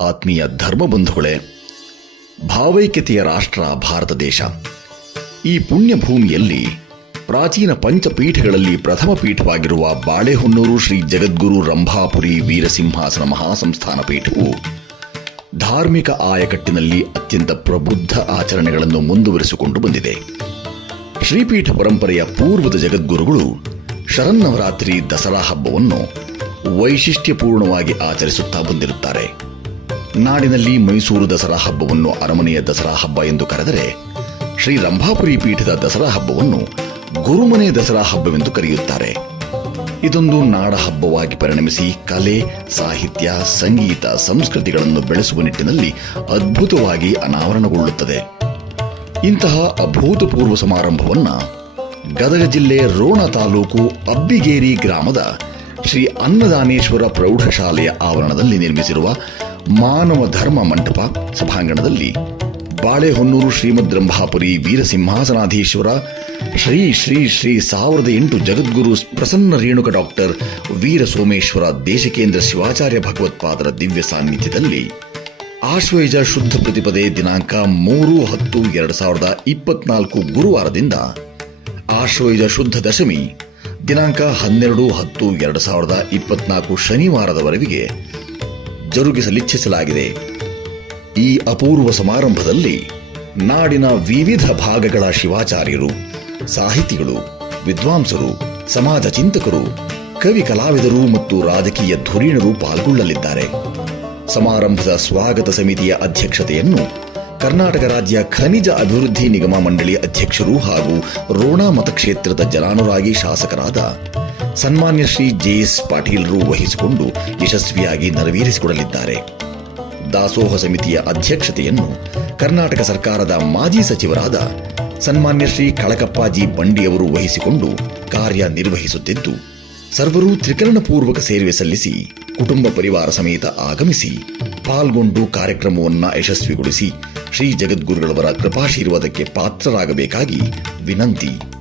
ಆತ್ಮೀಯ ಧರ್ಮ ಬಂಧುಗಳೇ, ಭಾವೈಕ್ಯತೆಯ ರಾಷ್ಟ್ರ ಭಾರತ ದೇಶ. ಈ ಪುಣ್ಯ ಭೂಮಿಯಲ್ಲಿ ಪ್ರಾಚೀನ ಪಂಚಪೀಠಗಳಲ್ಲಿ ಪ್ರಥಮ ಪೀಠವಾಗಿರುವ ಬಾಳೆಹೊನ್ನೂರು ಶ್ರೀ ಜಗದ್ಗುರು ರಂಭಾಪುರಿ ವೀರಸಿಂಹಾಸನ ಮಹಾಸಂಸ್ಥಾನ ಪೀಠವು ಧಾರ್ಮಿಕ ಆಯಕಟ್ಟಿನಲ್ಲಿ ಅತ್ಯಂತ ಪ್ರಬುದ್ಧ ಆಚರಣೆಗಳನ್ನು ಮುಂದುವರಿಸಿಕೊಂಡು ಬಂದಿದೆ. ಶ್ರೀಪೀಠ ಪರಂಪರೆಯ ಪೂರ್ವದ ಜಗದ್ಗುರುಗಳು ಶರನ್ನವರಾತ್ರಿ ದಸರಾ ಹಬ್ಬವನ್ನು ವೈಶಿಷ್ಟ್ಯಪೂರ್ಣವಾಗಿ ಆಚರಿಸುತ್ತಾ ಬಂದಿರುತ್ತಾರೆ. ನಾಡಿನಲ್ಲಿ ಮೈಸೂರು ದಸರಾ ಹಬ್ಬವನ್ನು ಅರಮನೆಯ ದಸರಾ ಹಬ್ಬ ಎಂದು ಕರೆದರೆ ಶ್ರೀ ರಂಭಾಪುರಿ ಪೀಠದ ದಸರಾ ಹಬ್ಬವನ್ನು ಗುರುಮನೆ ದಸರಾ ಹಬ್ಬವೆಂದು ಕರೆಯುತ್ತಾರೆ. ಇದೊಂದು ನಾಡ ಹಬ್ಬವಾಗಿ ಪರಿಣಮಿಸಿ ಕಲೆ, ಸಾಹಿತ್ಯ, ಸಂಗೀತ, ಸಂಸ್ಕೃತಿಗಳನ್ನು ಬೆಳೆಸುವ ನಿಟ್ಟಿನಲ್ಲಿ ಅದ್ಭುತವಾಗಿ ಅನಾವರಣಗೊಳ್ಳುತ್ತದೆ. ಇಂತಹ ಅಭೂತಪೂರ್ವ ಸಮಾರಂಭವನ್ನ ಗದಗ ಜಿಲ್ಲೆ ರೋಣ ತಾಲೂಕು ಅಬ್ಬಿಗೇರಿ ಗ್ರಾಮದ ಶ್ರೀ ಅನ್ನದಾನೇಶ್ವರ ಪ್ರೌಢಶಾಲೆಯ ಆವರಣದಲ್ಲಿ ನಿರ್ಮಿಸಿರುವ ಮಾನವ ಧರ್ಮ ಮಂಟಪ ಸಭಾಂಗಣದಲ್ಲಿ ಬಾಳೆಹೊನ್ನೂರು ಶ್ರೀಮದ್ ರಂಭಾಪುರಿ ವೀರಸಿಂಹಾಸನಾಧೀಶ್ವರ ಶ್ರೀ ಶ್ರೀ ಶ್ರೀ ಸಾವಿರದ ಎಂಟು ಜಗದ್ಗುರು ಪ್ರಸನ್ನ ರೇಣುಕ ಡಾಕ್ಟರ್ ವೀರ ಸೋಮೇಶ್ವರ ದೇಶಕೇಂದ್ರ ಶಿವಾಚಾರ್ಯ ಭಗವತ್ಪಾದರ ದಿವ್ಯ ಸಾನ್ನಿಧ್ಯದಲ್ಲಿ ಆಶ್ವಯುಜ ಶುದ್ಧ ಪ್ರತಿಪದೆ ದಿನಾಂಕ ಮೂರು ಹತ್ತು ಎರಡು ಸಾವಿರದ ಇಪ್ಪತ್ನಾಲ್ಕು ಗುರುವಾರದಿಂದ ಆಶ್ವಯುಜ ಶುದ್ಧ ದಶಮಿ ದಿನಾಂಕ ಹನ್ನೆರಡು ಹತ್ತು ಎರಡು ಸಾವಿರದ ಇಪ್ಪತ್ನಾಲ್ಕು ಶನಿವಾರದವರೆಗೆ ಜರುಗಿಸಲಿಚ್ಛಿಸಲಾಗಿದೆ. ಈ ಅಪೂರ್ವ ಸಮಾರಂಭದಲ್ಲಿ ನಾಡಿನ ವಿವಿಧ ಭಾಗಗಳ ಶಿವಾಚಾರ್ಯರು, ಸಾಹಿತಿಗಳು, ವಿದ್ವಾಂಸರು, ಸಮಾಜ ಚಿಂತಕರು, ಕವಿ ಕಲಾವಿದರು ಮತ್ತು ರಾಜಕೀಯ ಧುರೀಣರು ಪಾಲ್ಗೊಳ್ಳಲಿದ್ದಾರೆ. ಸಮಾರಂಭದ ಸ್ವಾಗತ ಸಮಿತಿಯ ಅಧ್ಯಕ್ಷತೆಯನ್ನು ಕರ್ನಾಟಕ ರಾಜ್ಯ ಖನಿಜ ಅಭಿವೃದ್ಧಿ ನಿಗಮ ಮಂಡಳಿ ಅಧ್ಯಕ್ಷರು ಹಾಗೂ ರೋಣ ಮತಕ್ಷೇತ್ರದ ಜನಾನುರಾಗಿ ಶಾಸಕರಾದ ಸನ್ಮಾನ್ಯ ಶ್ರೀ ಜೆಎಸ್ ಪಾಟೀಲ್ರು ವಹಿಸಿಕೊಂಡು ಯಶಸ್ವಿಯಾಗಿ ನೆರವೇರಿಸಿಕೊಡಲಿದ್ದಾರೆ. ದಾಸೋಹ ಸಮಿತಿಯ ಅಧ್ಯಕ್ಷತೆಯನ್ನು ಕರ್ನಾಟಕ ಸರ್ಕಾರದ ಮಾಜಿ ಸಚಿವರಾದ ಸನ್ಮಾನ್ಯ ಶ್ರೀ ಕಳಕಪ್ಪಾಜಿ ಬಂಡಿಯವರು ವಹಿಸಿಕೊಂಡು ಕಾರ್ಯನಿರ್ವಹಿಸುತ್ತಿದ್ದು ಸರ್ವರೂ ತ್ರಿಕರಣಪೂರ್ವಕ ಸೇವೆ ಸಲ್ಲಿಸಿ, ಕುಟುಂಬ ಪರಿವಾರ ಸಮೇತ ಆಗಮಿಸಿ, ಪಾಲ್ಗೊಂಡು ಕಾರ್ಯಕ್ರಮವನ್ನ ಯಶಸ್ವಿಗೊಳಿಸಿ ಶ್ರೀ ಜಗದ್ಗುರುಗಳವರ ಕೃಪಾಶೀರ್ವಾದಕ್ಕೆ ಪಾತ್ರರಾಗಬೇಕಾಗಿ ವಿನಂತಿ.